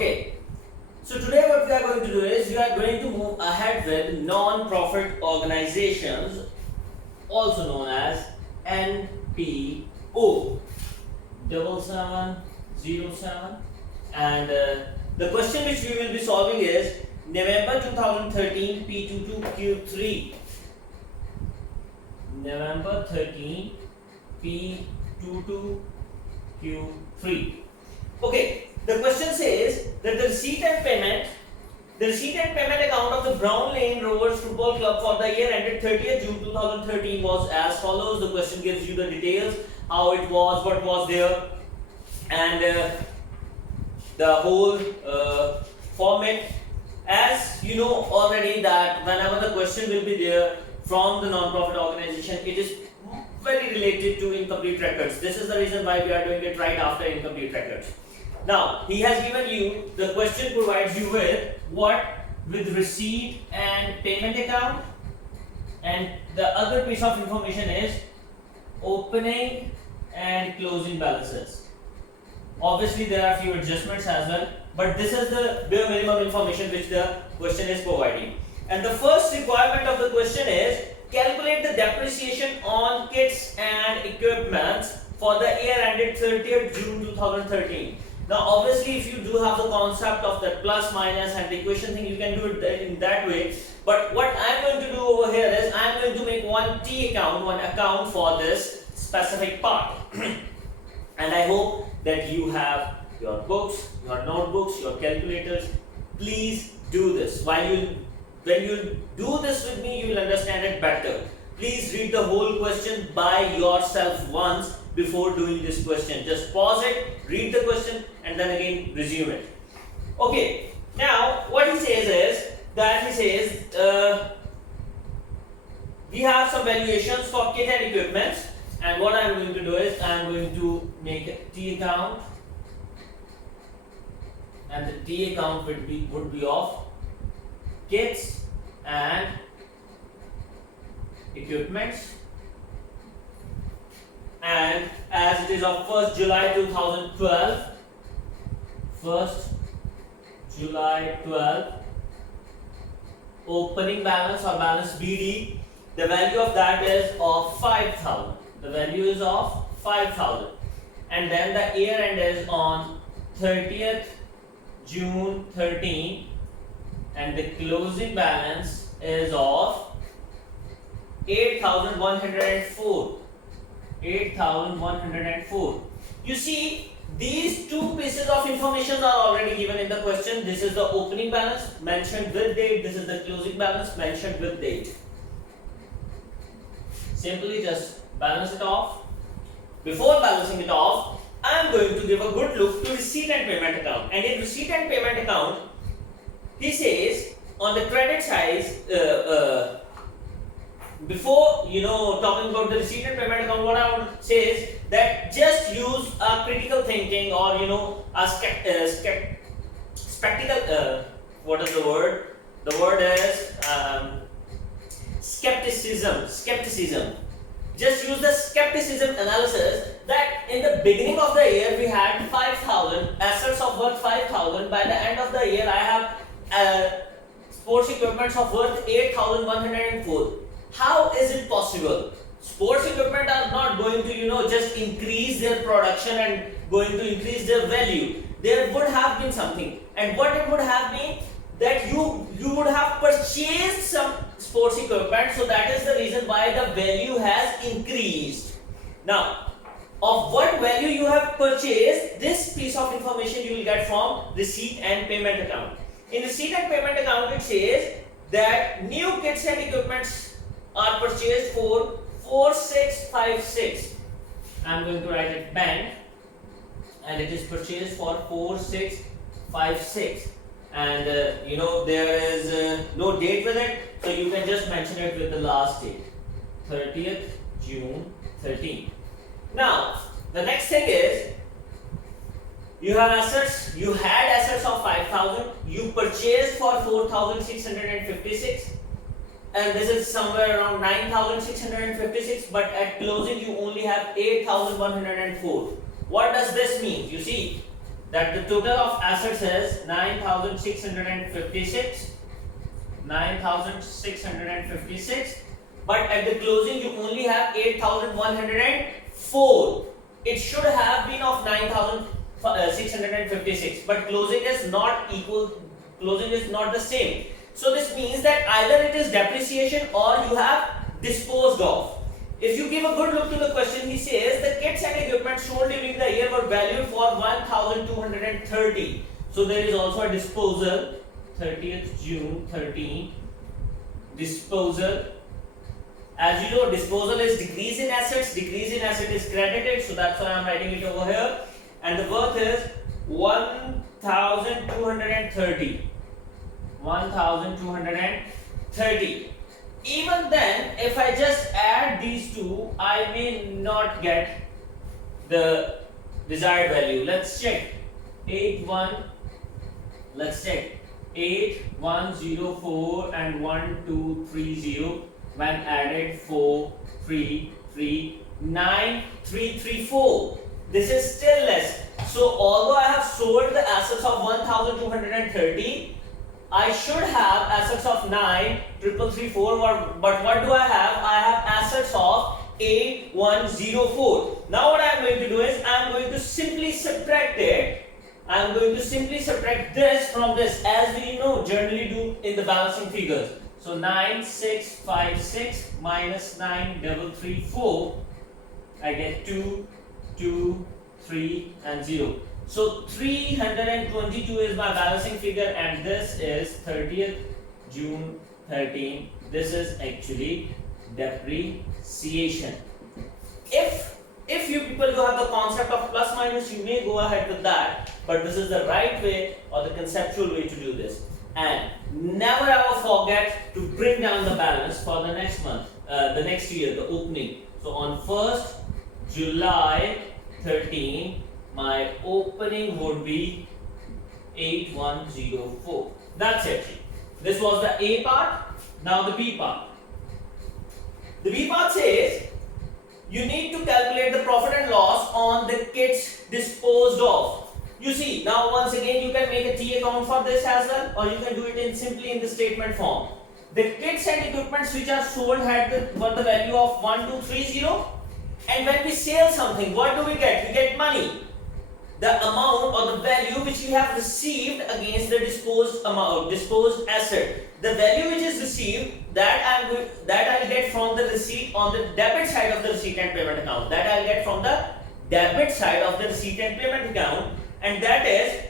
Okay, so today what we are going to do is we are going to move ahead with non-profit organizations, also known as NPO 7707, and the question which we will be solving is November 2013 P22Q3. November 13 P22Q3. Okay, the question says that the receipt and payment account of the Brown Lane Rovers Football Club for the year ended 30th June 2013 was as follows. The question gives you the details, how it was, what was there, and the whole format. As you know already that whenever the question will be there from the non-profit organization, it is very related to incomplete records. This is the reason why we are doing it right after incomplete records. Now, he has given you, the question provides you with what? With receipt and payment account, and the other piece of information is opening and closing balances. Obviously, there are few adjustments as well, but this is the bare minimum information which the question is providing. And the first requirement of the question is calculate the depreciation on kits and equipments for the year ended 30th June 2013. Now, obviously, if you do have the concept of the plus, minus, and the equation thing, you can do it in that way. But what I'm going to do over here is I'm going to make one account for this specific part. And I hope that you have your books, your notebooks, your calculators. Please do this. When you do this with me, you will understand it better. Please read the whole question by yourself once before doing this question. Just pause it, read the question, and then again resume it. Okay, now what he says is that we have some valuations for kit and equipment, and what I am going to do is I am going to make a T account, and the T account would be of kits and equipments, and as it is of 1st July 2012, 1st July 12, opening balance or balance BD, the value of that is of 5,000. The value is of 5,000, and then the year end is on 30th June 13, and the closing balance is of 8,104. 8,104. You see, these two pieces of information are already given in the question. This is the opening balance mentioned with date. This is the closing balance mentioned with date. Simply just balance it off. Before balancing it off, I am going to give a good look to receipt and payment account. And in receipt and payment account, he says on the credit side, before talking about the receipt and payment account, what I would say is that just use a critical thinking or a spectacle. What is the word? The word is skepticism. Just use the skepticism analysis that in the beginning of the year we had 5,000 assets of worth 5,000. By the end of the year, I have sports equipments of worth 8,104. How is it possible? Sports equipment are not going to just increase their production and going to increase their value. There would have been something, and what it would have been that you would have purchased some sports equipment, so that is the reason why the value has increased. Now, of what value you have purchased, this piece of information you will get from receipt and payment account. In receipt and payment account, it says that new kits and equipments are purchased for 4656. I am going to write it bank, and it is purchased for 4656, and there is no date with it, so you can just mention it with the last date, 30th June 13. Now the next thing is you had assets of 5,000, you purchased for 4,656, and this is somewhere around 9,656, but at closing you only have 8,104. What does this mean? You see, that the total of assets is 9,656, 9,656, but at the closing you only have 8,104. It should have been of 9,656, but closing is not equal, closing is not the same. So this means that either it is depreciation or you have disposed of. If you give a good look to the question, he says the kits and equipment sold during the year were valued for 1,230. So there is also a disposal, 30th June 13, disposal. As you know, disposal is decrease in assets, decrease in asset is credited, so that's why I am writing it over here. And the worth is 1,230. 1,230. Even then, if I just add these two, I may not get the desired value. Let's check. 8104 and 1230 when added 4339334. This is still less. So although I have sold the assets of 1,230, I should have assets of 9,334, but what do I have? I have assets of 8,104. Now what I am going to do is I am going to simply subtract it. I am going to simply subtract this from this, as we know generally do in the balancing figures. So 9656 minus 9334, I get 2, 2, 3 and 0. So 322 is my balancing figure, and this is 30th June 13. This is actually depreciation. If you people do have the concept of plus minus, you may go ahead with that, but this is the right way or the conceptual way to do this. And never ever forget to bring down the balance for the next month, the next year, the opening. So on 1st July 13, my opening would be 8104. That's it. This was the A part. Now the B part. The B part says you need to calculate the profit and loss on the kits disposed of. You see, now once again you can make a T account for this as well, or you can do it in simply in the statement form. The kits and equipments which are sold had the value of 1230, and when we sell something, what do we get? We get money. The amount or the value which we have received against the disposed asset. The value which is received, that I'll get from the receipt on the debit side of the receipt and payment account. That I'll get from the debit side of the receipt and payment account, and that is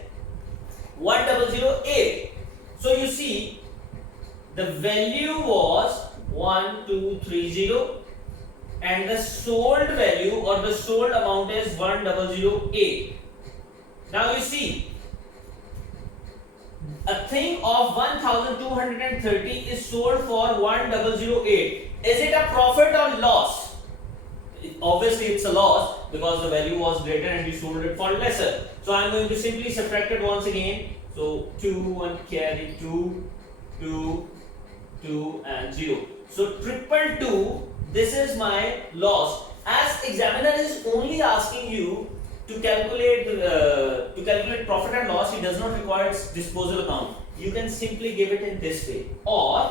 1008. So you see, the value was 1230, and the sold value or the sold amount is 1008. Now you see, a thing of 1,230 is sold for 1008. Is it a profit or loss? Obviously it's a loss because the value was greater and you sold it for lesser. So I am going to simply subtract it once again. So 2, 1 carry 2, 2, 2 and 0. So 222, this is my loss. As examiner is only asking you to calculate profit and loss, he does not require its disposal account. You can simply give it in this way, or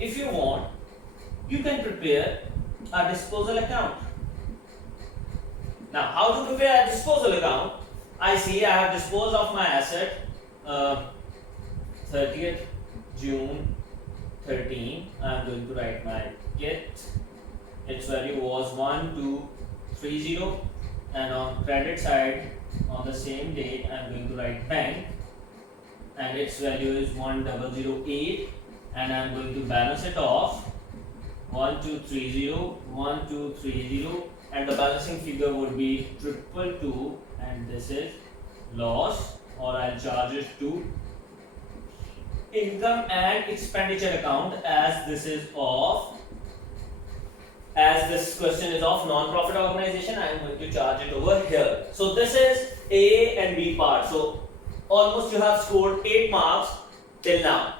if you want, you can prepare a disposal account. Now, how to prepare a disposal account? I see I have disposed of my asset 30th June 13. I am going to write my kit. Its value was 1230. And on credit side, on the same date, I am going to write bank, and its value is 1008, and I am going to balance it off 1230, 1230, and the balancing figure would be 222, and this is loss, or I'll charge it to income and expenditure account, as this is of. As this question is of non-profit organization, I am going to charge it over here. So this is A and B part. So almost you have scored 8 marks till now.